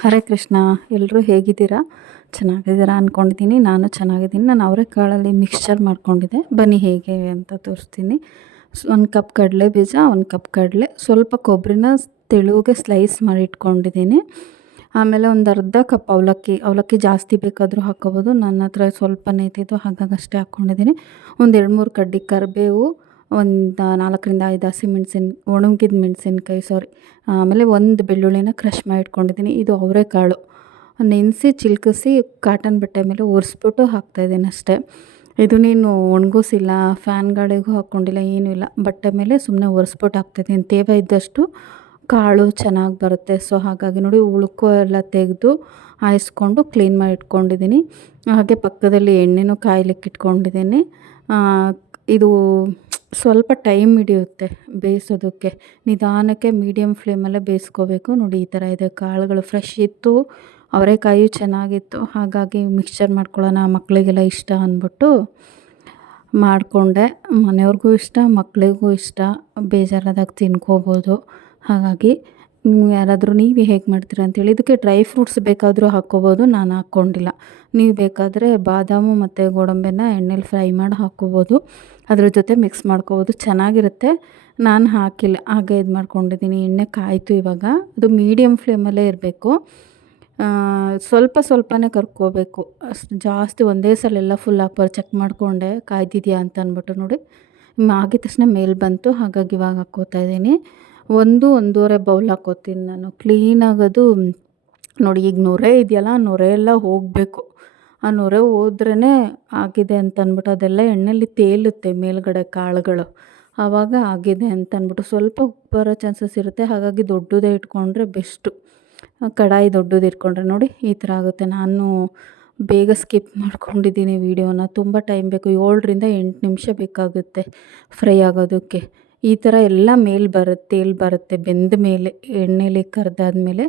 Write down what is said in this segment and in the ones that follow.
ಹರೇ ಕೃಷ್ಣ. ಎಲ್ಲರೂ ಹೇಗಿದ್ದೀರಾ? ಚೆನ್ನಾಗಿದ್ದೀರಾ ಅಂದ್ಕೊಂಡಿದ್ದೀನಿ. ನಾನು ಚೆನ್ನಾಗಿದ್ದೀನಿ. ನಾನು ಅವರೆಕಾಳಲ್ಲಿ ಮಿಕ್ಸ್ಚರ್ ಮಾಡ್ಕೊಂಡಿದ್ದೆ. ಬನ್ನಿ ಹೇಗೆ ಅಂತ ತೋರಿಸ್ತೀನಿ. 1 ಕಪ್ ಕಡಲೆ ಬೀಜ, 1 ಕಪ್ ಕಡಲೆ, ಸ್ವಲ್ಪ ಕೊಬ್ಬರಿನ ತೆಳುಗೆ ಸ್ಲೈಸ್ ಮಾಡಿ ಇಟ್ಕೊಂಡಿದ್ದೀನಿ. ಆಮೇಲೆ ಒಂದು ಅರ್ಧ ಕಪ್ ಅವಲಕ್ಕಿ. ಅವಲಕ್ಕಿ ಜಾಸ್ತಿ ಬೇಕಾದರೂ ಹಾಕ್ಕೋಬೋದು. ನನ್ನ ಹತ್ರ ಸ್ವಲ್ಪನೇ ಇದ್ದಿದ್ದು ಹಾಗಾಗಿ ಅಷ್ಟೇ ಹಾಕ್ಕೊಂಡಿದ್ದೀನಿ. ಒಂದು 2-3 ಕಡ್ಡಿ ಕರಿಬೇವು, ಒಂದು 4ರಿಂದ 5 ಒಣಗಿದ ಮೆಣಸಿನ್ಕಾಯಿ ಆಮೇಲೆ ಒಂದು ಬೆಳ್ಳುಳ್ಳಿನ ಕ್ರಷ್ ಮಾಡಿ ಇಟ್ಕೊಂಡಿದ್ದೀನಿ. ಇದು ಅವರೆಕಾಳು ನೆನೆಸಿ ಚಿಲ್ಕಿಸಿ ಕಾಟನ್ ಬಟ್ಟೆ ಮೇಲೆ ಒರೆಸ್ಬಿಟ್ಟು ಹಾಕ್ತಾಯಿದ್ದೀನಿ ಅಷ್ಟೇ. ಇದು ನೀನು ಒಣಗಿಸಿಲ್ಲ, ಫ್ಯಾನ್ ಗಾಳಿಗೂ ಹಾಕ್ಕೊಂಡಿಲ್ಲ, ಏನೂ ಇಲ್ಲ. ಬಟ್ಟೆ ಮೇಲೆ ಸುಮ್ಮನೆ ಒರೆಸ್ಬಿಟ್ಟು ಹಾಕ್ತಾಯಿದ್ದೀನಿ. ತೇವ ಇದ್ದಷ್ಟು ಕಾಳು ಚೆನ್ನಾಗಿ ಬರುತ್ತೆ. ಸೊ ಹಾಗಾಗಿ ನೋಡಿ, ಉಳ್ಕೊ ಎಲ್ಲ ತೆಗೆದು ಆಯಿಸ್ಕೊಂಡು ಕ್ಲೀನ್ ಮಾಡಿ ಇಟ್ಕೊಂಡಿದ್ದೀನಿ. ಹಾಗೆ ಪಕ್ಕದಲ್ಲಿ ಎಣ್ಣೆನೂ ಕಾಯ್ಲಿಕ್ಕೆ ಇಟ್ಕೊಂಡಿದ್ದೀನಿ. ಇದು ಸ್ವಲ್ಪ ಟೈಮ್ ಹಿಡಿಯುತ್ತೆ ಬೇಯಿಸೋದಕ್ಕೆ. ನಿಧಾನಕ್ಕೆ ಮೀಡಿಯಮ್ ಫ್ಲೇಮಲ್ಲೇ ಬೇಯಿಸ್ಕೋಬೇಕು. ನೋಡಿ, ಈ ಥರ ಇದೆ. ಕಾಳುಗಳು ಫ್ರೆಶ್ ಇತ್ತು, ಅವರೆಕಾಯಿ ಚೆನ್ನಾಗಿತ್ತು. ಹಾಗಾಗಿ ಮಿಕ್ಸ್ಚರ್ ಮಾಡ್ಕೊಳ್ಳೋಣ, ಮಕ್ಕಳಿಗೆಲ್ಲ ಇಷ್ಟ ಅಂದ್ಬಿಟ್ಟು ಮಾಡಿಕೊಂಡೆ. ಮನೆಯವ್ರಿಗೂ ಇಷ್ಟ, ಮಕ್ಕಳಿಗೂ ಇಷ್ಟ. ಬೇಜಾರಾದಾಗ ತಿನ್ಕೋಬೋದು. ಹಾಗಾಗಿ ಯಾರಾದರೂ ನೀವು ಹೇಗೆ ಮಾಡ್ತೀರಾ ಅಂತೇಳಿ. ಇದಕ್ಕೆ ಡ್ರೈ ಫ್ರೂಟ್ಸ್ ಬೇಕಾದರೂ ಹಾಕ್ಕೋಬೋದು. ನಾನು ಹಾಕ್ಕೊಂಡಿಲ್ಲ. ನೀವು ಬೇಕಾದರೆ ಬಾದಾಮು ಮತ್ತು ಗೋಡಂಬಿನ ಎಣ್ಣೆಲಿ ಫ್ರೈ ಮಾಡಿ ಹಾಕ್ಕೋಬೋದು. ಅದ್ರ ಜೊತೆ ಮಿಕ್ಸ್ ಮಾಡ್ಕೋಬೋದು, ಚೆನ್ನಾಗಿರುತ್ತೆ. ನಾನು ಹಾಕಿಲ್ಲ, ಹಾಗೆ ಇದು ಮಾಡ್ಕೊಂಡಿದ್ದೀನಿ. ಎಣ್ಣೆ ಕಾಯ್ತು ಇವಾಗ. ಅದು ಮೀಡಿಯಮ್ ಫ್ಲೇಮಲ್ಲೇ ಇರಬೇಕು. ಸ್ವಲ್ಪ ಸ್ವಲ್ಪನೇ ಕರ್ಕೋಬೇಕು. ಅಷ್ಟು ಜಾಸ್ತಿ ಒಂದೇ ಸಲ ಎಲ್ಲ ಫುಲ್ ಹಾಕ್ಬಾರ್ದು. ಚೆಕ್ ಮಾಡಿಕೊಂಡೆ ಕಾಯ್ದಿದೆಯಾ ಅಂತ ಅಂದ್ಬಿಟ್ಟು. ನೋಡಿ, ಆಗಿದ ತಕ್ಷಣ ಮೇಲೆ ಬಂತು. ಹಾಗಾಗಿ ಇವಾಗ ಹಾಕ್ಕೋತಾ ಇದ್ದೀನಿ. 1-1.5 ಬೌಲ್ ಹಾಕ್ಕೋತೀನಿ ನಾನು. ಕ್ಲೀನಾಗದು ನೋಡಿ. ಈಗ ನೊರೆ ಇದೆಯಲ್ಲ, ನೊರೆ ಎಲ್ಲ ಹೋಗಬೇಕು. ಆ ನೊರೆ ಹೋದ್ರೇ ಆಗಿದೆ ಅಂತ ಅಂದ್ಬಿಟ್ಟು. ಅದೆಲ್ಲ ಎಣ್ಣೆಲಿ ತೇಲುತ್ತೆ ಮೇಲ್ಗಡೆ ಕಾಳುಗಳು, ಆವಾಗ ಆಗಿದೆ ಅಂತ ಅಂದ್ಬಿಟ್ಟು. ಸ್ವಲ್ಪ ಉಪ್ಪು ಬರೋ ಚಾನ್ಸಸ್ ಇರುತ್ತೆ. ಹಾಗಾಗಿ ದೊಡ್ಡದೇ ಇಟ್ಕೊಂಡ್ರೆ ಬೆಸ್ಟು. ಕಡಾಯಿ ದೊಡ್ಡದು ಇಟ್ಕೊಂಡ್ರೆ ನೋಡಿ ಈ ಥರ ಆಗುತ್ತೆ. ನಾನು ಬೇಗ ಸ್ಕಿಪ್ ಮಾಡ್ಕೊಂಡಿದ್ದೀನಿ ವೀಡಿಯೋನ. ತುಂಬ ಟೈಮ್ ಬೇಕು, 7ರಿಂದ 8 ನಿಮಿಷ ಬೇಕಾಗುತ್ತೆ ಫ್ರೈ ಆಗೋದಕ್ಕೆ. ಈ ಥರ ಎಲ್ಲ ತೇಲ್ ಬರುತ್ತೆ ಬೆಂದ ಮೇಲೆ. ಎಣ್ಣೆಲಿ ಕರೆದಾದ್ಮೇಲೆ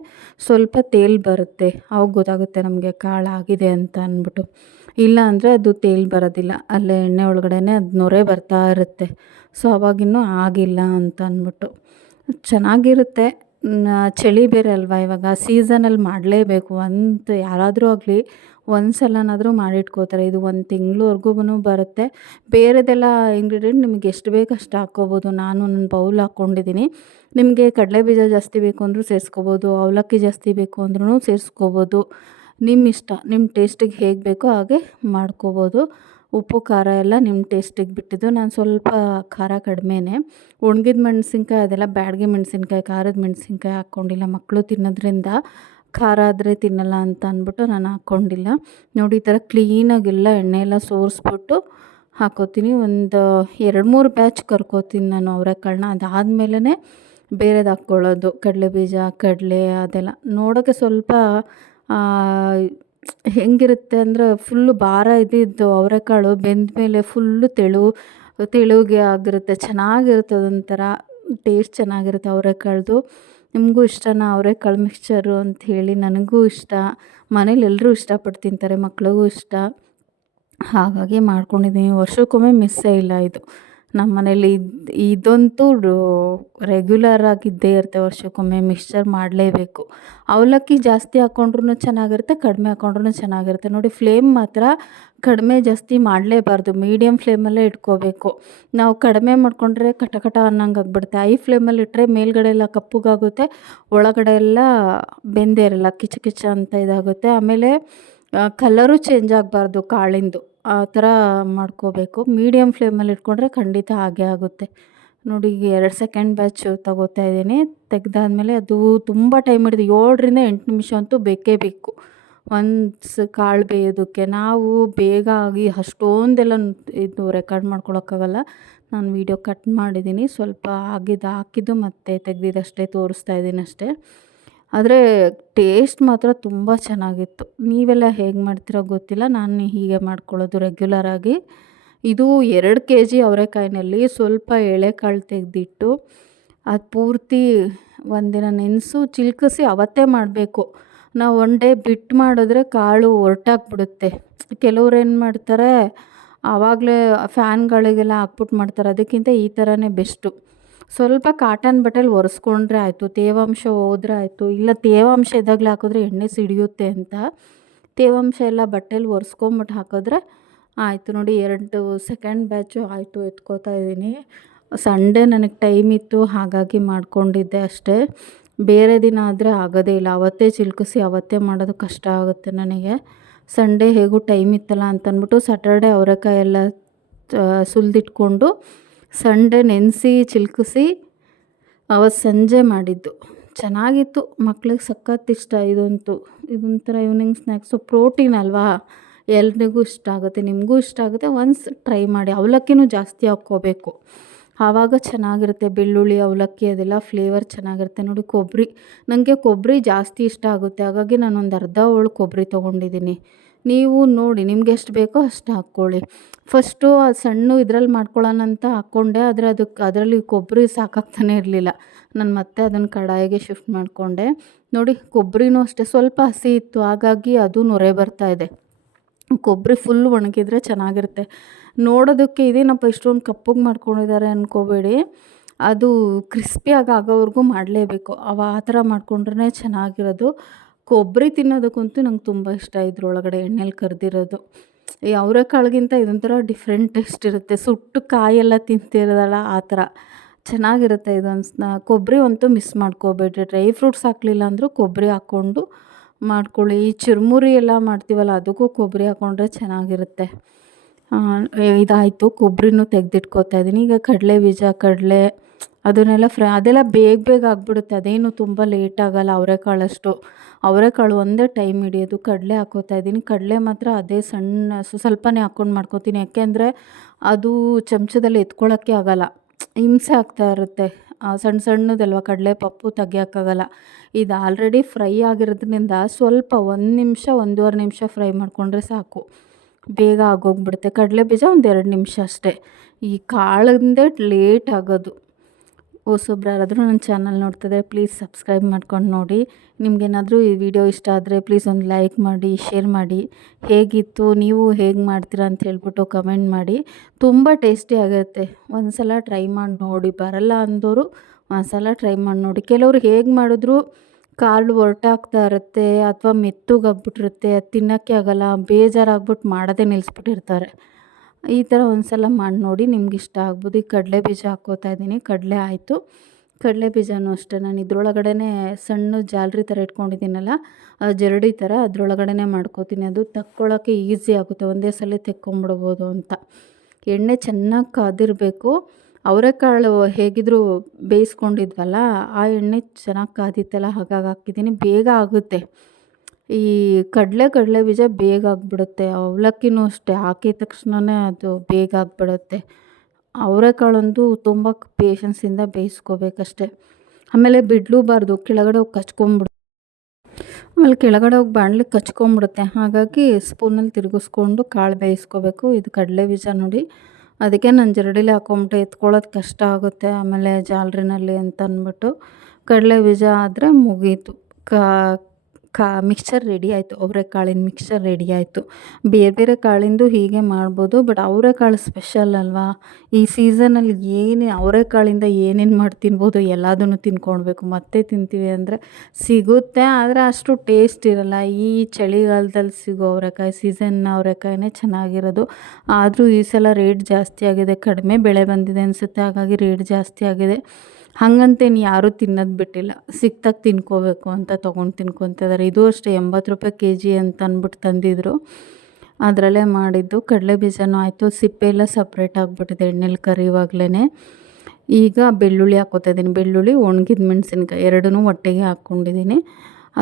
ಸ್ವಲ್ಪ ತೇಲ್ ಬರುತ್ತೆ. ಆವಾಗ ಗೊತ್ತಾಗುತ್ತೆ ನಮಗೆ ಕಾಳು ಆಗಿದೆ ಅಂತ ಅಂದ್ಬಿಟ್ಟು. ಇಲ್ಲ ಅಂದರೆ ಅದು ತೇಲ್ ಬರೋದಿಲ್ಲ, ಅಲ್ಲೇ ಎಣ್ಣೆ ಒಳಗಡೆನೇ ಅದು ನೊರೆ ಬರ್ತಾ ಇರುತ್ತೆ. ಸೊ ಅವಾಗಿನ್ನೂ ಆಗಿಲ್ಲ ಅಂತ ಅಂದ್ಬಿಟ್ಟು. ಚೆನ್ನಾಗಿರುತ್ತೆ. ಚಳಿ ಬೇರೆ ಅಲ್ವಾ ಇವಾಗ, ಸೀಸನಲ್ಲಿ ಮಾಡಲೇಬೇಕು. ಯಾರಾದರೂ ಆಗಲಿ ಒಂದು ಸಲನಾದರೂ ಮಾಡಿಟ್ಕೋತಾರೆ. ಇದು 1 ತಿಂಗ್ಳವರೆಗೂ ಬರುತ್ತೆ. ಬೇರೆದೆಲ್ಲ ಇಂಗ್ರೀಡಿಯೆಂಟ್ ನಿಮಗೆ ಎಷ್ಟು ಬೇಕು ಅಷ್ಟು ಹಾಕ್ಕೋಬೋದು. ನಾನು ನನ್ನ ಬೌಲ್ ಹಾಕ್ಕೊಂಡಿದ್ದೀನಿ. ನಿಮಗೆ ಕಡಲೆ ಬೀಜ ಜಾಸ್ತಿ ಬೇಕು ಅಂದರೂ ಸೇರಿಸ್ಕೋಬೋದು, ಅವಲಕ್ಕಿ ಜಾಸ್ತಿ ಬೇಕು ಅಂದ್ರೂ ಸೇರಿಸ್ಕೋಬೋದು. ನಿಮ್ಮ ಇಷ್ಟ, ನಿಮ್ಮ ಟೇಸ್ಟಿಗೆ ಹೇಗೆ ಬೇಕೋ ಹಾಗೆ ಮಾಡ್ಕೋಬೋದು. ಉಪ್ಪು ಖಾರ ಎಲ್ಲ ನಿಮ್ಮ ಟೇಸ್ಟಿಗೆ ಬಿಟ್ಟಿದ್ದು. ನಾನು ಸ್ವಲ್ಪ ಖಾರ ಕಡಿಮೆನೇ. ಒಣಗಿದ ಮೆಣಸಿನ್ಕಾಯಿ ಅದೆಲ್ಲ ಬ್ಯಾಡಗಿ ಮೆಣಸಿನ್ಕಾಯಿ, ಖಾರದ ಮೆಣಸಿನ್ಕಾಯಿ ಹಾಕ್ಕೊಂಡಿಲ್ಲ. ಮಕ್ಕಳು ತಿನ್ನೋದ್ರಿಂದ ಖಾರ ಆದರೆ ತಿನ್ನಲ್ಲ ಅಂತ ಅಂದ್ಬಿಟ್ಟು ನಾನು ಹಾಕ್ಕೊಂಡಿಲ್ಲ. ನೋಡಿ, ಈ ಥರ ಕ್ಲೀನಾಗೆಲ್ಲ ಎಣ್ಣೆ ಎಲ್ಲ ಸೋರಿಸ್ಬಿಟ್ಟು ಹಾಕ್ಕೋತೀನಿ. ಒಂದು 2-3 ಬ್ಯಾಚ್ ಕರ್ಕೋತೀನಿ ನಾನು ಅವರೆಕಾಳನ್ನ. ಅದಾದಮೇಲೆ ಬೇರೆದು ಹಾಕ್ಕೊಳ್ಳೋದು. ಕಡಲೆ ಬೀಜ, ಕಡಲೆ ಅದೆಲ್ಲ ನೋಡೋಕ್ಕೆ ಸ್ವಲ್ಪ ಹೆಂಗಿರುತ್ತೆ ಅಂದರೆ ಫುಲ್ಲು ಭಾರ ಇದ್ದಿದ್ದು ಅವರೆಕಾಳು ಬೆಂದ ಮೇಲೆ ಫುಲ್ಲು ತೆಳುಗೆ ಆಗಿರುತ್ತೆ. ಚೆನ್ನಾಗಿರುತ್ತೆ, ಅದೊಂಥರ ಟೇಸ್ಟ್ ಚೆನ್ನಾಗಿರುತ್ತೆ ಅವರೆಕಾಳ್ದು. ನಿಮಗೂ ಇಷ್ಟನಾ ಅವರೆಕಾಳು ಮಿಕ್ಸ್ಚರು ಅಂಥೇಳಿ? ನನಗೂ ಇಷ್ಟ. ಮನೇಲಿ ಎಲ್ಲರೂ ಇಷ್ಟಪಟ್ಟು ತಿಂತಾರೆ, ಮಕ್ಳಿಗೂ ಇಷ್ಟ. ಹಾಗಾಗಿ ಮಾಡ್ಕೊಂಡಿದ್ದೀನಿ. ವರ್ಷಕ್ಕೊಮ್ಮೆ ಮಿಸ್ಸೇ ಇಲ್ಲ ಇದು. ನಮ್ಮ ಮನೇಲಿ ಇದಂತೂ ರೆಗ್ಯುಲರ್ ಆಗಿದ್ದೇ ಇರುತ್ತೆ. ವರ್ಷಕ್ಕೊಮ್ಮೆ ಮಿಕ್ಸ್ಚರ್ ಮಾಡಲೇಬೇಕು. ಅವಲಕ್ಕಿ ಜಾಸ್ತಿ ಹಾಕ್ಕೊಂಡ್ರೂ ಚೆನ್ನಾಗಿರುತ್ತೆ, ಕಡಿಮೆ ಹಾಕ್ಕೊಂಡ್ರೂ ಚೆನ್ನಾಗಿರುತ್ತೆ. ನೋಡಿ, ಫ್ಲೇಮ್ ಮಾತ್ರ ಕಡಿಮೆ ಜಾಸ್ತಿ ಮಾಡಲೇಬಾರ್ದು, ಮೀಡಿಯಮ್ ಫ್ಲೇಮಲ್ಲೇ ಇಟ್ಕೋಬೇಕು. ನಾವು ಕಡಿಮೆ ಮಾಡಿಕೊಂಡ್ರೆ ಕಟ ಕಟ ಅನ್ನಂಗೆ ಆಗಿಬಿಡುತ್ತೆ. ಹೈ ಫ್ಲೇಮಲ್ಲಿ ಇಟ್ಟರೆ ಮೇಲ್ಗಡೆ ಎಲ್ಲ ಕಪ್ಪಗಾಗುತ್ತೆ, ಒಳಗಡೆ ಎಲ್ಲ ಬೆಂದೇ ಇರಲ್ಲ, ಕಿಚ ಕಿಚ ಅಂತ ಇದಾಗುತ್ತೆ. ಆಮೇಲೆ ಕಲರು ಚೇಂಜ್ ಆಗಬಾರ್ದು ಕಾಳಿಂದು, ಆ ಥರ ಮಾಡ್ಕೋಬೇಕು. ಮೀಡಿಯಮ್ ಫ್ಲೇಮಲ್ಲಿ ಇಟ್ಕೊಂಡ್ರೆ ಖಂಡಿತ ಹಾಗೆ ಆಗುತ್ತೆ. ನೋಡಿ, ಈಗ 2 ಸೆಕೆಂಡ್ ಬ್ಯಾಚ್ ತಗೋತಾ ಇದ್ದೀನಿ. ತೆಗೆದಾದ್ಮೇಲೆ ಅದು ತುಂಬ ಟೈಮ್ ಹಿಡಿದು 7ರಿಂದ 8 ನಿಮಿಷ ಅಂತೂ ಬೇಕೇ ಬೇಕು ಕಾಳು ಬೇಯೋದಕ್ಕೆ. ನಾವು ಬೇಗ ಆಗಿ ಅಷ್ಟೊಂದೆಲ್ಲ ಇದು ರೆಕಾರ್ಡ್ ಮಾಡ್ಕೊಳಕ್ಕಾಗಲ್ಲ. ನಾನು ವೀಡಿಯೋ ಕಟ್ ಮಾಡಿದ್ದೀನಿ. ಸ್ವಲ್ಪ ಹಾಕಿದ್ದು ಮತ್ತು ತೆಗೆದಿದ್ದಷ್ಟೇ ತೋರಿಸ್ತಾ ಇದ್ದೀನಿ ಅಷ್ಟೇ. ಆದರೆ ಟೇಸ್ಟ್ ಮಾತ್ರ ತುಂಬ ಚೆನ್ನಾಗಿತ್ತು. ನೀವೆಲ್ಲ ಹೇಗೆ ಮಾಡ್ತೀರೋ ಗೊತ್ತಿಲ್ಲ, ನಾನು ಹೀಗೆ ಮಾಡ್ಕೊಳ್ಳೋದು ರೆಗ್ಯುಲರಾಗಿ. ಇದು 2 kg ಅವರೆಕಾಯಿನಲ್ಲಿ ಸ್ವಲ್ಪ ಎಳೆಕಾಳು ತೆಗೆದಿಟ್ಟು ಅದು ಪೂರ್ತಿ ಒಂದಿನ ನೆನೆಸು ಚಿಲ್ಕಿಸಿ ಅವತ್ತೇ ಮಾಡಬೇಕು. ನಾವು 1 ಡೇ ಬಿಟ್ಟು ಮಾಡಿದ್ರೆ ಕಾಳು ಹೊರಟಾಗ್ಬಿಡುತ್ತೆ. ಕೆಲವ್ರು ಏನು ಮಾಡ್ತಾರೆ, ಆವಾಗಲೇ ಫ್ಯಾನ್ಗಳಿಗೆಲ್ಲ ಹಾಕ್ಬಿಟ್ಟು ಮಾಡ್ತಾರೆ. ಅದಕ್ಕಿಂತ ಈ ಥರನೇ ಬೆಸ್ಟು. ಸ್ವಲ್ಪ ಕಾಟನ್ ಬಟ್ಟೆಲಿ ಒರೆಸ್ಕೊಂಡ್ರೆ ಆಯಿತು, ತೇವಾಂಶ ಹೋದ್ರೆ ಆಯಿತು. ಇಲ್ಲ ತೇವಾಂಶ ಇದ್ದಾಗಲೇ ಹಾಕಿದ್ರೆ ಎಣ್ಣೆ ಸಿಡಿಯುತ್ತೆ ಅಂತ ತೇವಾಂಶ ಎಲ್ಲ ಬಟ್ಟೆಲಿ ಒರೆಸ್ಕೊಂಬಿಟ್ಟು ಹಾಕಿದ್ರೆ ಆಯಿತು. ನೋಡಿ 2 ಸೆಕೆಂಡ್ ಬ್ಯಾಚು ಆಯಿತು, ಎತ್ಕೋತಾ ಇದ್ದೀನಿ. ಸಂಡೇ ನನಗೆ ಟೈಮ್ ಇತ್ತು ಹಾಗಾಗಿ ಮಾಡ್ಕೊಂಡಿದ್ದೆ ಅಷ್ಟೇ. ಬೇರೆ ದಿನ ಆದರೆ ಆಗೋದೇ ಇಲ್ಲ, ಅವತ್ತೇ ಚಿಲ್ಕಿಸಿ ಅವತ್ತೇ ಮಾಡೋದು ಕಷ್ಟ ಆಗುತ್ತೆ ನನಗೆ. ಸಂಡೇ ಹೇಗೂ ಟೈಮ್ ಇತ್ತಲ್ಲ ಅಂತಂದ್ಬಿಟ್ಟು ಸ್ಯಾಟರ್ಡೆ ಅವರೆಕಾಯಿ ಎಲ್ಲ ಸುಲಿದಿಟ್ಕೊಂಡು ಸಂಡೇ ನೆನೆಸಿ ಚಿಲ್ಕಿಸಿ ಅವತ್ತು ಸಂಜೆ ಮಾಡಿದ್ದು. ಚೆನ್ನಾಗಿತ್ತು, ಮಕ್ಳಿಗೆ ಸಖತ್ ಇಷ್ಟ ಇದಂತೂ. ಇದೊಂಥರ ಈವ್ನಿಂಗ್ ಸ್ನ್ಯಾಕ್ಸು, ಪ್ರೋಟೀನ್ ಅಲ್ವಾ, ಎಲ್ರಿಗೂ ಇಷ್ಟ ಆಗುತ್ತೆ, ನಿಮಗೂ ಇಷ್ಟ ಆಗುತ್ತೆ. ಒನ್ಸ್ ಟ್ರೈ ಮಾಡಿ. ಅವಲಕ್ಕಿನೂ ಜಾಸ್ತಿ ಹಾಕ್ಕೋಬೇಕು, ಆವಾಗ ಚೆನ್ನಾಗಿರುತ್ತೆ. ಬೆಳ್ಳುಳ್ಳಿ ಅವಲಕ್ಕಿ ಅದೆಲ್ಲ ಫ್ಲೇವರ್ ಚೆನ್ನಾಗಿರುತ್ತೆ. ನೋಡಿ ಕೊಬ್ಬರಿ, ನನಗೆ ಕೊಬ್ಬರಿ ಜಾಸ್ತಿ ಇಷ್ಟ ಆಗುತ್ತೆ, ಹಾಗಾಗಿ ನಾನೊಂದು ಅರ್ಧ ಹೋಳು ಕೊಬ್ಬರಿ ತೊಗೊಂಡಿದ್ದೀನಿ. ನೀವು ನೋಡಿ ನಿಮ್ಗೆ ಎಷ್ಟು ಬೇಕೋ ಅಷ್ಟು ಹಾಕ್ಕೊಳ್ಳಿ. ಫಸ್ಟು ಅದು ಸಣ್ಣ ಇದ್ರಲ್ಲಿ ಮಾಡ್ಕೊಳ್ಳೋಣ ಅಂತ ಹಾಕ್ಕೊಂಡೆ, ಆದರೆ ಅದರಲ್ಲಿ ಕೊಬ್ಬರಿ ಸಾಕಾಗ್ತಾನೆ ಇರಲಿಲ್ಲ. ನಾನು ಮತ್ತೆ ಅದನ್ನು ಕಡಾಯಿಗೆ ಶಿಫ್ಟ್ ಮಾಡಿಕೊಂಡೆ. ನೋಡಿ ಕೊಬ್ಬರಿನೂ ಅಷ್ಟೇ ಸ್ವಲ್ಪ ಹಸಿ ಇತ್ತು, ಹಾಗಾಗಿ ಅದು ನೊರೆ ಬರ್ತಾಯಿದೆ. ಕೊಬ್ಬರಿ ಫುಲ್ ಒಣಗಿದ್ರೆ ಚೆನ್ನಾಗಿರುತ್ತೆ. ನೋಡೋದಕ್ಕೆ ಇದೇನಪ್ಪ ಇಷ್ಟೊಂದು ಕಪ್ಪಗೆ ಮಾಡ್ಕೊಂಡಿದ್ದಾರೆ ಅಂದ್ಕೋಬೇಡಿ, ಅದು ಕ್ರಿಸ್ಪಿಯಾಗಿ ಆಗೋವರೆಗೂ ಮಾಡಲೇಬೇಕು. ಆ ಥರ ಮಾಡ್ಕೊಂಡ್ರೆ ಚೆನ್ನಾಗಿರೋದು. ಕೊಬ್ಬರಿ ತಿನ್ನೋದಕ್ಕಂತೂ ನಂಗೆ ತುಂಬ ಇಷ್ಟ. ಇದ್ರೊಳಗಡೆ ಎಣ್ಣೆಲಿ ಕರೆದಿರೋದು ಈ ಅವರೆಕಾಳಿಗಿಂತ ಇದೊಂಥರ ಡಿಫ್ರೆಂಟ್ ಟೇಸ್ಟ್ ಇರುತ್ತೆ. ಸುಟ್ಟು ಕಾಯೆಲ್ಲ ತಿಂತಿರೋದಲ್ಲ ಆ ಥರ ಚೆನ್ನಾಗಿರುತ್ತೆ. ಕೊಬ್ಬರಿ ಅಂತೂ ಮಿಸ್ ಮಾಡ್ಕೋಬೇಡ್ರಿ. ಡ್ರೈ ಫ್ರೂಟ್ಸ್ ಹಾಕಲಿಲ್ಲ ಅಂದರೂ ಕೊಬ್ಬರಿ ಹಾಕ್ಕೊಂಡು ಮಾಡ್ಕೊಳ್ಳಿ. ಈ ಚುರುಮುರಿ ಎಲ್ಲ ಮಾಡ್ತೀವಲ್ಲ ಅದಕ್ಕೂ ಕೊಬ್ಬರಿ ಹಾಕ್ಕೊಂಡ್ರೆ ಚೆನ್ನಾಗಿರುತ್ತೆ. ಇದಾಯಿತು, ಕೊಬ್ಬರಿನೂ ತೆಗೆದಿಟ್ಕೋತಾ ಇದ್ದೀನಿ. ಈಗ ಕಡಲೆ ಬೀಜ, ಕಡಲೆ ಅದನ್ನೆಲ್ಲ ಅದೆಲ್ಲ ಬೇಗ ಆಗಿಬಿಡುತ್ತೆ, ಅದೇನು ತುಂಬ ಲೇಟ್ ಆಗೋಲ್ಲ. ಅವರೆಕಾಳಷ್ಟು, ಅವರೆಕಾಳು ಒಂದೇ ಟೈಮ್ ಹಿಡಿಯೋದು. ಕಡಲೆ ಹಾಕ್ಕೋತಾ ಇದ್ದೀನಿ. ಕಡಲೆ ಮಾತ್ರ ಅದೇ ಸಣ್ಣ ಸ್ವಲ್ಪನೇ ಹಾಕ್ಕೊಂಡು ಮಾಡ್ಕೋತೀನಿ, ಯಾಕೆಂದರೆ ಅದು ಚಮಚದಲ್ಲಿ ಎತ್ಕೊಳ್ಳೋಕ್ಕೆ ಆಗೋಲ್ಲ, ಹಿಂಸೆ ಆಗ್ತಾ ಇರುತ್ತೆ. ಸಣ್ಣದಲ್ವ ಕಡಲೆ ಪಪ್ಪು ತೆಗಿಯೋಕ್ಕಾಗಲ್ಲ. ಇದು ಆಲ್ರೆಡಿ ಫ್ರೈ ಆಗಿರೋದ್ರಿಂದ ಸ್ವಲ್ಪ 1 ನಿಮಿಷ 1.5 ನಿಮಿಷ ಫ್ರೈ ಮಾಡಿಕೊಂಡ್ರೆ ಸಾಕು, ಬೇಗ ಆಗೋಗ್ಬಿಡುತ್ತೆ. ಕಡಲೆ ಬೀಜ ಒಂದು 2 ನಿಮಿಷ ಅಷ್ಟೇ. ಈ ಕಾಳಿಂದೇ ಲೇಟ್ ಆಗೋದು. ಹೊಸಬ್ರು ಯಾರಾದರೂ ನನ್ನ ಚಾನಲ್ ನೋಡ್ತಿದ್ರೆ ಪ್ಲೀಸ್ ಸಬ್ಸ್ಕ್ರೈಬ್ ಮಾಡ್ಕೊಂಡು ನೋಡಿ. ನಿಮಗೇನಾದರೂ ಈ ವಿಡಿಯೋ ಇಷ್ಟ ಆದರೆ ಪ್ಲೀಸ್ ಒಂದು ಲೈಕ್ ಮಾಡಿ, ಶೇರ್ ಮಾಡಿ. ಹೇಗಿತ್ತು, ನೀವು ಹೇಗೆ ಮಾಡ್ತೀರಾ ಅಂತ ಹೇಳ್ಬಿಟ್ಟು ಕಮೆಂಟ್ ಮಾಡಿ. ತುಂಬ ಟೇಸ್ಟಿ ಆಗುತ್ತೆ, ಒಂದು ಸಲ ಟ್ರೈ ಮಾಡಿ ನೋಡಿ. ಬರಲ್ಲ ಅಂದವರು ಒಂದು ಸಲ ಟ್ರೈ ಮಾಡಿ ನೋಡಿ. ಕೆಲವರು ಹೇಗೆ ಮಾಡಿದ್ರು ಕಾಳು ಹೊರಟಾಗ್ತಾ ಇರುತ್ತೆ ಅಥವಾ ಮೆತ್ತಗಾಗ್ಬಿಟ್ಟಿರುತ್ತೆ, ಅದು ತಿನ್ನೋಕ್ಕೆ ಆಗೋಲ್ಲ, ಬೇಜಾರಾಗ್ಬಿಟ್ಟು ಮಾಡೋದೇ ನಿಲ್ಲಿಸ್ಬಿಟ್ಟಿರ್ತಾರೆ. ಈ ಥರ ಒಂದು ಸಲ ಮಾಡಿ ನೋಡಿ, ನಿಮ್ಗೆ ಇಷ್ಟ ಆಗ್ಬೋದು. ಈ ಕಡಲೆ ಬೀಜ ಹಾಕ್ಕೋತಾ ಇದ್ದೀನಿ. ಕಡಲೆ ಆಯಿತು. ಕಡಲೆ ಬೀಜನೂ ಅಷ್ಟೇ ನಾನು ಇದ್ರೊಳಗಡೆನೇ ಸಣ್ಣ ಜಾಲರಿ ಥರ ಇಟ್ಕೊಂಡಿದ್ದೀನಲ್ಲ, ಜರಡಿ ಥರ, ಅದರೊಳಗಡೆನೇ ಮಾಡ್ಕೋತೀನಿ. ಅದು ತಕ್ಕೊಳ್ಳೋಕ್ಕೆ ಈಸಿ ಆಗುತ್ತೆ, ಒಂದೇ ಸಲ ತೆಕ್ಕೊಂಬಿಡ್ಬೋದು ಅಂತ. ಎಣ್ಣೆ ಚೆನ್ನಾಗಿ ಕಾದಿರಬೇಕು. ಅವರೆಕಾಳು ಹೇಗಿದ್ದರೂ ಬೇಯಿಸ್ಕೊಂಡಿದ್ವಲ್ಲ, ಆ ಎಣ್ಣೆ ಚೆನ್ನಾಗಿ ಕಾದಿತ್ತಲ್ಲ, ಹಾಗಾಗಿ ಹಾಕಿದ್ದೀನಿ. ಬೇಗ ಆಗುತ್ತೆ. ಈ ಕಡಲೆ ಬೀಜ ಬೇಗ ಆಗಿಬಿಡುತ್ತೆ. ಅವಲಕ್ಕಿನೂ ಅಷ್ಟೇ, ಹಾಕಿದ ತಕ್ಷಣವೇ ಅದು ಬೇಗ ಆಗಿಬಿಡುತ್ತೆ. ಅವರೆಕಾಳಂತೂ ತುಂಬ ಪೇಷನ್ಸಿಂದ ಬೇಯಿಸ್ಕೋಬೇಕಷ್ಟೆ. ಆಮೇಲೆ ಬಿಡಲೂಬಾರ್ದು, ಕೆಳಗಡೆ ಹೋಗಿ ಕೆಳಗಡೆ ಹೋಗಿ ಬಾಣಲಿ ಕಚ್ಕೊಂಬಿಡುತ್ತೆ. ಹಾಗಾಗಿ ಸ್ಪೂನಲ್ಲಿ ತಿರುಗಿಸ್ಕೊಂಡು ಕಾಳು ಬೇಯಿಸ್ಕೋಬೇಕು. ಇದು ಕಡಲೆ ಬೀಜ ನೋಡಿ, ಅದಕ್ಕೆ ನಾನು ಜರಡಿಲಿ ಹಾಕ್ಕೊಂಬಿಟ್ಟು ಎತ್ಕೊಳ್ಳೋದು ಕಷ್ಟ ಆಗುತ್ತೆ, ಆಮೇಲೆ ಜಾಲರಿನಲ್ಲಿ ಅಂತ ಅಂದ್ಬಿಟ್ಟು. ಕಡಲೆ ಬೀಜ ಆದರೆ ಮುಗೀತು. ಮಿಕ್ಸ್ಚರ್ ರೆಡಿ ಆಯಿತು. ಅವರೆಕಾಳಿನ ಮಿಕ್ಸ್ಚರ್ ರೆಡಿ ಆಯಿತು. ಬೇರೆ ಬೇರೆ ಕಾಳಿಂದು ಹೀಗೆ ಮಾಡ್ಬೋದು, ಬಟ್ ಅವರೆಕಾಳು ಸ್ಪೆಷಲ್ ಅಲ್ವಾ. ಈ ಸೀಸನಲ್ಲಿ ಅವರೆಕಾಳಿಂದ ಏನೇನು ಮಾಡಿ ತಿನ್ಬೋದು ಎಲ್ಲದನ್ನು ತಿನ್ಕೊಳ್ಬೇಕು. ಮತ್ತೆ ತಿಂತೀವಿ ಅಂದರೆ ಸಿಗುತ್ತೆ, ಆದರೆ ಅಷ್ಟು ಟೇಸ್ಟ್ ಇರಲ್ಲ. ಈ ಚಳಿಗಾಲದಲ್ಲಿ ಸಿಗೋ ಅವರೆಕಾಯಿ, ಸೀಸನ್ ಅವರೆಕಾಯಿನೇ ಚೆನ್ನಾಗಿರೋದು. ಆದರೂ ಈ ಸಲ ರೇಟ್ ಜಾಸ್ತಿ ಆಗಿದೆ, ಕಡಿಮೆ ಬೆಳೆ ಬಂದಿದೆ ಅನಿಸುತ್ತೆ, ಹಾಗಾಗಿ ರೇಟ್ ಜಾಸ್ತಿ ಆಗಿದೆ. ಹಾಗಂತೇನು ಯಾರೂ ತಿನ್ನೋದು ಬಿಟ್ಟಿಲ್ಲ, ಸಿಕ್ತಾಗ ತಿನ್ಕೋಬೇಕು ಅಂತ ತೊಗೊಂಡು ತಿನ್ಕೊತಿದ್ದಾರೆ. ಇದು ಅಷ್ಟೇ 80 ರೂಪಾಯಿ kg ಅಂತ ಅಂದ್ಬಿಟ್ಟು ತಂದಿದ್ರು, ಅದರಲ್ಲೇ ಮಾಡಿದ್ದು. ಕಡಲೆ ಬೀಜನೂ ಆಯಿತು, ಸಿಪ್ಪೆ ಎಲ್ಲ ಸಪ್ರೇಟ್ ಆಗಿಬಿಟ್ಟಿದೆ ಎಣ್ಣೆಲಿ ಕರಿವಾಗಲೇ. ಈಗ ಬೆಳ್ಳುಳ್ಳಿ ಹಾಕ್ಕೋತಾ ಇದ್ದೀನಿ. ಬೆಳ್ಳುಳ್ಳಿ, ಒಣಗಿದ ಮೆಣಸಿನ್ಕಾಯಿ ಎರಡನ್ನೂ ಒಟ್ಟಿಗೆ ಹಾಕ್ಕೊಂಡಿದ್ದೀನಿ.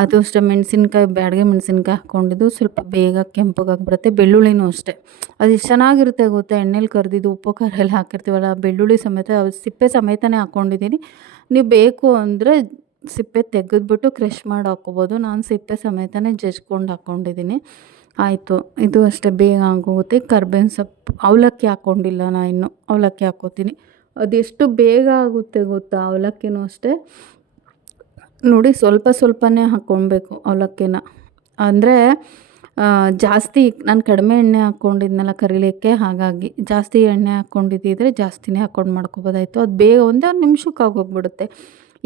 ಅದು ಅಷ್ಟೇ, ಮೆಣಸಿನ್ಕಾಯಿ ಬ್ಯಾಡಗೆ ಮೆಣಸಿನ್ಕಾಯಿ ಹಾಕ್ಕೊಂಡಿದ್ದು ಸ್ವಲ್ಪ ಬೇಗ ಕೆಂಪಗಾಗ್ಬಿಡುತ್ತೆ. ಬೆಳ್ಳುಳ್ಳಿನೂ ಅಷ್ಟೇ, ಅದು ಎಷ್ಟು ಚೆನ್ನಾಗಿರುತ್ತೆ ಗೊತ್ತಾ, ಎಣ್ಣೆಲಿ ಕರೆದಿದ್ದು ಉಪ್ಪು ಖಾರ ಎಲ್ಲ ಹಾಕಿರ್ತೀವಲ್ಲ, ಬೆಳ್ಳುಳ್ಳಿ ಸಮೇತ ಸಿಪ್ಪೆ ಸಮೇತನೇ ಹಾಕ್ಕೊಂಡಿದ್ದೀನಿ. ನೀವು ಬೇಕು ಅಂದರೆ ಸಿಪ್ಪೆ ತೆಗೆದ್ಬಿಟ್ಟು ಕ್ರಷ್ ಮಾಡಿ ಹಾಕ್ಕೋಬೋದು. ನಾನು ಸಿಪ್ಪೆ ಸಮೇತನೇ ಜಜ್ಕೊಂಡು ಹಾಕ್ಕೊಂಡಿದ್ದೀನಿ. ಆಯಿತು, ಇದು ಅಷ್ಟೇ ಬೇಗ ಆಗೋಗುತ್ತೆ. ಕರ್ಬೇವಿನ ಸೊಪ್ಪು, ಅವಲಕ್ಕಿ ಹಾಕ್ಕೊಂಡಿಲ್ಲ ನಾನು ಇನ್ನೂ, ಅವಲಕ್ಕಿ ಹಾಕ್ಕೋತೀನಿ. ಅದೆಷ್ಟು ಬೇಗ ಆಗುತ್ತೆ ಗೊತ್ತಾ ಅವಲಕ್ಕಿನೂ ಅಷ್ಟೇ. ನೋಡಿ ಸ್ವಲ್ಪನೇ ಹಾಕ್ಕೊಳ್ಬೇಕು ಅವಲಕ್ಕಿನ, ಅಂದರೆ ಜಾಸ್ತಿ ನಾನು ಕಡಿಮೆ ಎಣ್ಣೆ ಹಾಕ್ಕೊಂಡಿದ್ನಲ್ಲ ಕರಿಲಿಕ್ಕೆ, ಹಾಗಾಗಿ ಜಾಸ್ತಿ ಎಣ್ಣೆ ಹಾಕ್ಕೊಂಡಿದ್ದಿದ್ರೆ ಜಾಸ್ತಿನೇ ಹಾಕ್ಕೊಂಡು ಮಾಡ್ಕೊಬೋದಾಯಿತು. ಅದು ಬೇಗ ಒಂದೇ ಒಂದು ನಿಮಿಷಕ್ಕೆ ಆಗೋಗ್ಬಿಡುತ್ತೆ.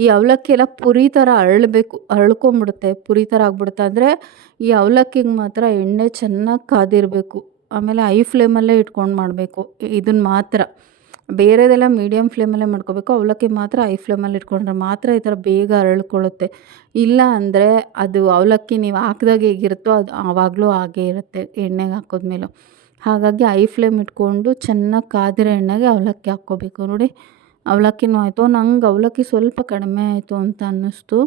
ಈ ಅವಲಕ್ಕಿ ಎಲ್ಲ ಪುರಿ ಥರ ಅರಳಬೇಕು, ಅರಳ್ಕೊಂಬಿಡುತ್ತೆ, ಪುರಿ ಥರ ಆಗಿಬಿಡುತ್ತೆ. ಅಂದರೆ ಈ ಅವಲಕ್ಕಿಗೆ ಮಾತ್ರ ಎಣ್ಣೆ ಚೆನ್ನಾಗಿ ಕಾದಿರಬೇಕು. ಆಮೇಲೆ ಐ ಫ್ಲೇಮಲ್ಲೇ ಇಟ್ಕೊಂಡು ಮಾಡಬೇಕು ಇದನ್ನು ಮಾತ್ರ. ಬೇರೆದೆಲ್ಲ ಮೀಡಿಯಮ್ ಫ್ಲೇಮಲ್ಲೇ ಮಾಡ್ಕೋಬೇಕು. ಅವಲಕ್ಕಿ ಮಾತ್ರ ಐ ಫ್ಲೇಮಲ್ಲಿ ಇಟ್ಕೊಂಡ್ರೆ ಮಾತ್ರ ಈ ಥರ ಬೇಗ ಅರಳ್ಕೊಳ್ಳುತ್ತೆ. ಇಲ್ಲ ಅಂದರೆ ಅದು ಅವಲಕ್ಕಿ ನೀವು ಹಾಕ್ದಾಗ ಹೇಗಿರುತ್ತೋ ಅದು ಆವಾಗಲೂ ಹಾಗೇ ಇರುತ್ತೆ ಎಣ್ಣೆಗೆ ಹಾಕಿದ್ಮೇಲೂ. ಹಾಗಾಗಿ ಐ ಫ್ಲೇಮ್ ಇಟ್ಕೊಂಡು ಚೆನ್ನಾಗಿ ಕಾದಿರೋ ಎಣ್ಣೆಗೆ ಅವಲಕ್ಕಿ ಹಾಕ್ಕೋಬೇಕು. ನೋಡಿ ಅವಲಕ್ಕಿನೂ ಆಯಿತು. ನಂಗೆ ಅವಲಕ್ಕಿ ಸ್ವಲ್ಪ ಕಡಿಮೆ ಆಯಿತು ಅಂತ ಅನ್ನಿಸ್ತು.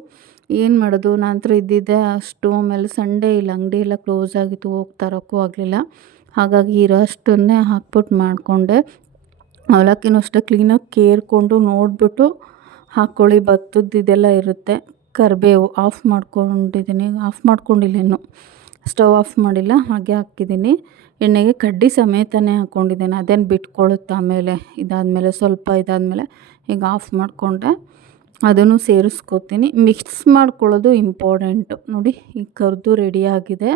ಏನು ಮಾಡೋದು, ನನ್ನ ಹತ್ರ ಇದ್ದಿದ್ದೆ ಅಷ್ಟು. ಆಮೇಲೆ ಸಂಡೇ ಇಲ್ಲ, ಅಂಗಡಿ ಎಲ್ಲ ಕ್ಲೋಸ್ ಆಗಿತ್ತು, ಹೋಗಿ ತರೋಕ್ಕೂ ಆಗಲಿಲ್ಲ. ಹಾಗಾಗಿ ಇರೋ ಅಷ್ಟನ್ನೇ ಹಾಕ್ಬಿಟ್ಟು ಮಾಡಿಕೊಂಡೆ. ಅವಲಕ್ಕಿನೂ ಅಷ್ಟೇ ಕ್ಲೀನಾಗಿ ಕೇರ್ಕೊಂಡು ನೋಡಿಬಿಟ್ಟು ಹಾಕ್ಕೊಳ್ಳಿ. ಭತ್ತದ್ದು ಇದೆಲ್ಲ ಇರುತ್ತೆ. ಕರಿಬೇವು ಆಫ್ ಮಾಡ್ಕೊಂಡಿದ್ದೀನಿ, ಆಫ್ ಮಾಡ್ಕೊಂಡಿಲ್ಲ ಇನ್ನೂ, ಸ್ಟವ್ ಆಫ್ ಮಾಡಿಲ್ಲ, ಹಾಗೆ ಹಾಕಿದ್ದೀನಿ. ಎಣ್ಣೆಗೆ ಕಡ್ಡಿ ಸಮೇತನೇ ಹಾಕ್ಕೊಂಡಿದ್ದೇನೆ, ಅದೇನು ಬಿಟ್ಕೊಳ್ಳುತ್ತೆ ಆಮೇಲೆ. ಇದಾದಮೇಲೆ ಸ್ವಲ್ಪ ಇದಾದಮೇಲೆ ಈಗ ಆಫ್ ಮಾಡಿಕೊಂಡೆ. ಅದನ್ನು ಸೇರಿಸ್ಕೋತೀನಿ. ಮಿಕ್ಸ್ ಮಾಡ್ಕೊಳ್ಳೋದು ಇಂಪಾರ್ಟೆಂಟು. ನೋಡಿ ಈಗ ಕರಿದು ರೆಡಿಯಾಗಿದೆ.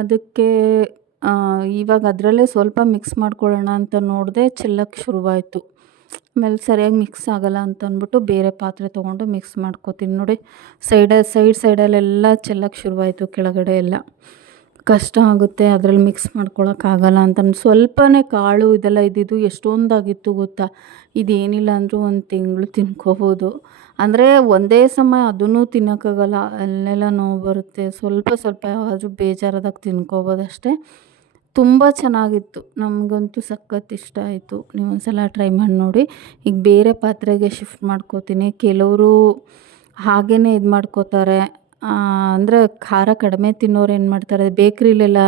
ಅದಕ್ಕೆ ಇವಾಗ ಅದರಲ್ಲೇ ಸ್ವಲ್ಪ ಮಿಕ್ಸ್ ಮಾಡ್ಕೊಳ್ಳೋಣ ಅಂತ ನೋಡಿದೆ, ಚೆಲ್ಲಕ್ಕೆ ಶುರುವಾಯಿತು. ಆಮೇಲೆ ಸರಿಯಾಗಿ ಮಿಕ್ಸ್ ಆಗೋಲ್ಲ ಅಂತ ಅಂದ್ಬಿಟ್ಟು ಬೇರೆ ಪಾತ್ರೆ ತೊಗೊಂಡು ಮಿಕ್ಸ್ ಮಾಡ್ಕೋತೀನಿ. ನೋಡಿ ಸೈಡಲ್ಲೆಲ್ಲ ಚೆಲ್ಲಕ್ಕೆ ಶುರುವಾಯಿತು, ಕೆಳಗಡೆ ಎಲ್ಲ. ಕಷ್ಟ ಆಗುತ್ತೆ ಅದರಲ್ಲಿ ಮಿಕ್ಸ್ ಮಾಡ್ಕೊಳಕ್ಕಾಗಲ್ಲ ಅಂತ. ಸ್ವಲ್ಪನೇ ಕಾಳು ಇದೆಲ್ಲ ಇದ್ದಿದ್ದು ಎಷ್ಟೊಂದಾಗಿತ್ತು ಗೊತ್ತಾ. ಇದೇನಿಲ್ಲ ಅಂದರೂ ಒಂದು ತಿಂಗಳು ತಿನ್ಕೋಬೋದು. ಅಂದರೆ ಒಂದೇ ಸಮಯ ಅದನ್ನೂ ತಿನ್ನೋಕ್ಕಾಗಲ್ಲ, ಅಲ್ಲೆಲ್ಲ ನೋವು ಬರುತ್ತೆ. ಸ್ವಲ್ಪ ಯಾವಾದರೂ ಬೇಜಾರಾದಾಗ ತಿನ್ಕೋಬೋದು ಅಷ್ಟೇ. ತುಂಬ ಚೆನ್ನಾಗಿತ್ತು, ನಮಗಂತೂ ಸಖತ್ ಇಷ್ಟ ಆಯಿತು. ನೀವೊಂದು ಸಲ ಟ್ರೈ ಮಾಡಿ ನೋಡಿ. ಈಗ ಬೇರೆ ಪಾತ್ರೆಗೆ ಶಿಫ್ಟ್ ಮಾಡ್ಕೋತೀನಿ. ಕೆಲವರು ಹಾಗೇ ಇದು ಮಾಡ್ಕೋತಾರೆ, ಅಂದರೆ ಖಾರ ಕಡಿಮೆ ತಿನ್ನೋರು ಏನು ಮಾಡ್ತಾರೆ, ಬೇಕ್ರಿಲೆಲ್ಲ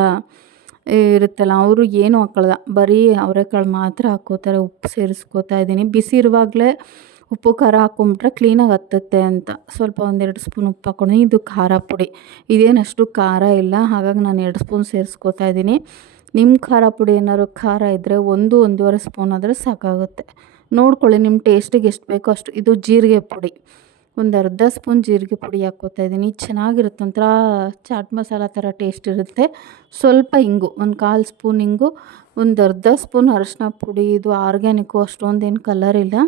ಇರುತ್ತಲ್ಲ, ಅವರು ಏನೂ ಹಾಕ್ಕೊಳ್ಳಲ್ಲ, ಬರೀ ಅವರೆಕಾಳು ಮಾತ್ರ ಹಾಕ್ಕೋತಾರೆ. ಉಪ್ಪು ಸೇರಿಸ್ಕೋತಾ ಇದ್ದೀನಿ. ಬಿಸಿ ಇರುವಾಗಲೇ ಉಪ್ಪು ಖಾರ ಹಾಕ್ಕೊಂಬಿಟ್ರೆ ಕ್ಲೀನಾಗಿ ಹತ್ತುತ್ತೆ ಅಂತ ಸ್ವಲ್ಪ 1-2 ಸ್ಪೂನ್ ಉಪ್ಪು ಹಾಕ್ಕೊಂಡಿದ್ದೀನಿ. ಇದು ಖಾರ ಪುಡಿ, ಇದೇನಷ್ಟು ಖಾರ ಇಲ್ಲ, ಹಾಗಾಗಿ ನಾನು 2 ಸ್ಪೂನ್ ಸೇರಿಸ್ಕೋತಾ ಇದ್ದೀನಿ. ನಿಮ್ಮ ಖಾರ ಪುಡಿ ಏನಾದ್ರು ಖಾರ ಇದ್ದರೆ 1-1.5 ಸ್ಪೂನ್ ಆದರೆ ಸಾಕಾಗುತ್ತೆ. ನೋಡ್ಕೊಳ್ಳಿ ನಿಮ್ಮ ಟೇಸ್ಟಿಗೆ ಎಷ್ಟು ಬೇಕೋ ಅಷ್ಟು. ಇದು ಜೀರಿಗೆ ಪುಡಿ, ಒಂದು ಅರ್ಧ ಸ್ಪೂನ್ ಜೀರಿಗೆ ಪುಡಿ ಹಾಕ್ಕೋತಾ ಇದ್ದೀನಿ. ಚೆನ್ನಾಗಿರುತ್ತೆ, ಒಂಥರ ಚಾಟ್ ಮಸಾಲ ಥರ ಟೇಸ್ಟ್ ಇರುತ್ತೆ. ಸ್ವಲ್ಪ ಇಂಗು, 1/4 ಸ್ಪೂನ್ ಇಂಗು, ಒಂದು ಅರ್ಧ ಸ್ಪೂನ್ ಅರಶಿನ ಪುಡಿ. ಇದು ಆರ್ಗ್ಯಾನಿಕ್ಕು, ಅಷ್ಟೊಂದೇನು ಕಲರ್ ಇಲ್ಲ,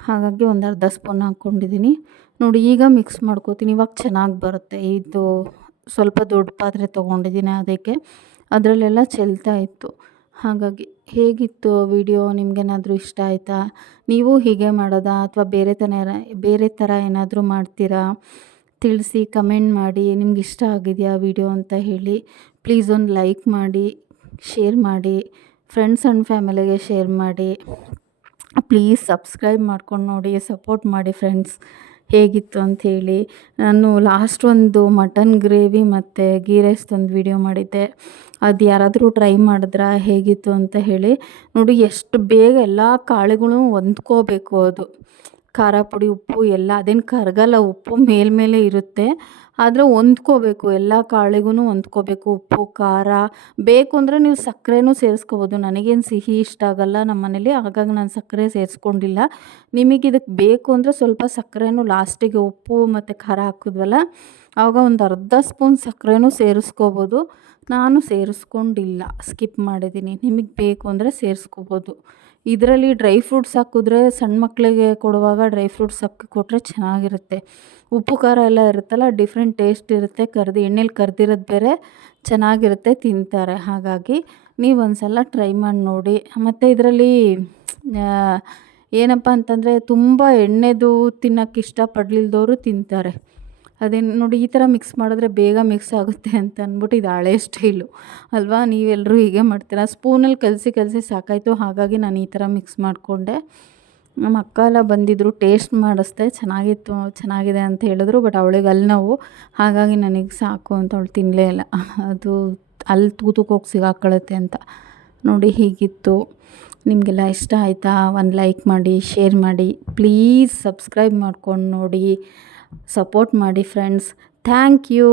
ಹಾಗಾಗಿ ಒಂದು ಅರ್ಧ ಸ್ಪೂನ್ ಹಾಕ್ಕೊಂಡಿದ್ದೀನಿ. ನೋಡಿ ಈಗ ಮಿಕ್ಸ್ ಮಾಡ್ಕೋತೀನಿ. ಇವಾಗ ಚೆನ್ನಾಗಿ ಬರುತ್ತೆ. ಇದು ಸ್ವಲ್ಪ ದೊಡ್ಡ ಪಾತ್ರೆ ತೊಗೊಂಡಿದ್ದೀನಿ, ಅದಕ್ಕೆ ಅದರಲ್ಲೆಲ್ಲ ಚೆಲ್ತಾ ಇತ್ತು. ಹಾಗಾಗಿ ಹೇಗಿತ್ತು ವಿಡಿಯೋ, ನಿಮಗೇನಾದರೂ ಇಷ್ಟ ಆಯಿತಾ? ನೀವು ಹೀಗೆ ಮಾಡೋದಾ ಅಥವಾ ಬೇರೆ ಥರ ಏನಾದರೂ ಮಾಡ್ತೀರಾ? ತಿಳಿಸಿ, ಕಮೆಂಟ್ ಮಾಡಿ. ನಿಮ್ಗೆ ಇಷ್ಟ ಆಗಿದೆಯಾ ವಿಡಿಯೋ ಅಂತ ಹೇಳಿ. ಪ್ಲೀಸ್ ಒಂದು ಲೈಕ್ ಮಾಡಿ, ಶೇರ್ ಮಾಡಿ, ಫ್ರೆಂಡ್ಸ್ ಆ್ಯಂಡ್ ಫ್ಯಾಮಿಲಿಗೆ ಶೇರ್ ಮಾಡಿ. ಪ್ಲೀಸ್ ಸಬ್ಸ್ಕ್ರೈಬ್ ಮಾಡ್ಕೊಂಡು ನೋಡಿ, ಸಪೋರ್ಟ್ ಮಾಡಿ ಫ್ರೆಂಡ್ಸ್. ಹೇಗಿತ್ತು ಅಂಥೇಳಿ. ನಾನು ಲಾಸ್ಟ್ ಒಂದು ಮಟನ್ ಗ್ರೇವಿ ಮತ್ತು ಗೀ ರೈಸ್ದೊಂದು ವಿಡಿಯೋ ಮಾಡಿದ್ದೆ, ಅದು ಯಾರಾದರೂ ಟ್ರೈ ಮಾಡಿದ್ರಾ, ಹೇಗಿತ್ತು ಅಂತ ಹೇಳಿ. ನೋಡಿ ಎಷ್ಟು ಬೇಗ ಎಲ್ಲ ಕಾಳುಗಳು ಹೊಂದ್ಕೋಬೇಕು. ಅದು ಖಾರ ಪುಡಿ ಉಪ್ಪು ಎಲ್ಲ ಅದೇನು ಕರಗಲ್ಲ, ಉಪ್ಪು ಮೇಲ್ಮೇಲೆ ಇರುತ್ತೆ, ಆದರೆ ಹೊಂದ್ಕೋಬೇಕು, ಎಲ್ಲ ಕಾಳಿಗೂ ಹೊಂದ್ಕೋಬೇಕು. ಉಪ್ಪು ಖಾರ ಬೇಕು ಅಂದರೆ ನೀವು ಸಕ್ಕರೆನೂ ಸೇರಿಸ್ಕೋಬೋದು. ನನಗೇನು ಸಿಹಿ ಇಷ್ಟ ಆಗಲ್ಲ ನಮ್ಮ ಮನೇಲಿ, ಹಾಗಾಗಿ ನಾನು ಸಕ್ಕರೆ ಸೇರಿಸ್ಕೊಂಡಿಲ್ಲ. ನಿಮಗೆ ಇದಕ್ಕೆ ಬೇಕು ಅಂದರೆ ಸ್ವಲ್ಪ ಸಕ್ಕರೆನೂ ಲಾಸ್ಟಿಗೆ ಉಪ್ಪು ಮತ್ತು ಖಾರ ಹಾಕಿದ್ವಲ್ಲ ಆವಾಗ ಒಂದು ಅರ್ಧ ಸ್ಪೂನ್ ಸಕ್ಕರೆನೂ ಸೇರಿಸ್ಕೋಬೋದು. ನಾನು ಸೇರಿಸ್ಕೊಂಡಿಲ್ಲ, ಸ್ಕಿಪ್ ಮಾಡಿದ್ದೀನಿ. ನಿಮಗೆ ಬೇಕು ಅಂದರೆ ಸೇರಿಸ್ಕೋಬೋದು. ಇದರಲ್ಲಿ ಡ್ರೈ ಫ್ರೂಟ್ಸ್ ಹಾಕಿದ್ರೆ, ಸಣ್ಣ ಮಕ್ಕಳಿಗೆ ಕೊಡುವಾಗ ಡ್ರೈ ಫ್ರೂಟ್ಸ್ ಹಾಕಿ ಕೊಟ್ಟರೆ ಚೆನ್ನಾಗಿರುತ್ತೆ. ಉಪ್ಪು ಖಾರ ಎಲ್ಲ ಇರುತ್ತಲ್ಲ, ಡಿಫ್ರೆಂಟ್ ಟೇಸ್ಟ್ ಇರುತ್ತೆ. ಎಣ್ಣೆಲಿ ಕರ್ದಿರೋದು ಬೇರೆ ಚೆನ್ನಾಗಿರುತ್ತೆ, ತಿಂತಾರೆ. ಹಾಗಾಗಿ ನೀವು ಒಂದು ಸಲ ಟ್ರೈ ಮಾಡಿ ನೋಡಿ. ಮತ್ತು ಇದರಲ್ಲಿ ಏನಪ್ಪ ಅಂತಂದರೆ ತುಂಬ ಎಣ್ಣೆದು ತಿನ್ನೋಕ್ಕೆ ಇಷ್ಟಪಡಲಿಲ್ದವರು ತಿಂತಾರೆ. ಅದೇನು ನೋಡಿ, ಈ ಥರ ಮಿಕ್ಸ್ ಮಾಡಿದ್ರೆ ಬೇಗ ಮಿಕ್ಸ್ ಆಗುತ್ತೆ ಅಂತ ಅಂದ್ಬಿಟ್ಟು ಇದು ಹಳೆ ಸ್ಟೈಲು ಅಲ್ವಾ. ನೀವೆಲ್ಲರೂ ಹೀಗೆ ಮಾಡ್ತೀರಾ. ಸ್ಪೂನಲ್ಲಿ ಕಲಸಿ ಸಾಕಾಯಿತು, ಹಾಗಾಗಿ ನಾನು ಈ ಥರ ಮಿಕ್ಸ್ ಮಾಡಿಕೊಂಡೆ. ನಮ್ಮ ಅಕ್ಕ ಎಲ್ಲ ಬಂದಿದ್ದರು, ಟೇಸ್ಟ್ ಮಾಡಿಸ್ದೆ, ಚೆನ್ನಾಗಿದೆ ಅಂತ ಹೇಳಿದ್ರು. ಬಟ್ ಅವಳಿಗೆ ಅಲ್ಲಿ ನೋವು, ಹಾಗಾಗಿ ನನಗೆ ಸಾಕು ಅಂತ ಅವಳು ತಿನ್ನಲೇ ಇಲ್ಲ. ಅದು ಅಲ್ಲಿ ತೂತಕ್ಕೆ ಹೋಗಿ ಸಿಗಾಕೊಳ್ಳುತ್ತೆ ಅಂತ. ನೋಡಿ ಹೀಗಿತ್ತು. ನಿಮಗೆಲ್ಲ ಇಷ್ಟ ಆಯಿತಾ? ಒಂದು ಲೈಕ್ ಮಾಡಿ, ಶೇರ್ ಮಾಡಿ, ಪ್ಲೀಸ್ ಸಬ್ಸ್ಕ್ರೈಬ್ ಮಾಡ್ಕೊಂಡು ನೋಡಿ, ಸಪೋರ್ಟ್ ಮಾಡಿ ಫ್ರೆಂಡ್ಸ್. Thank you.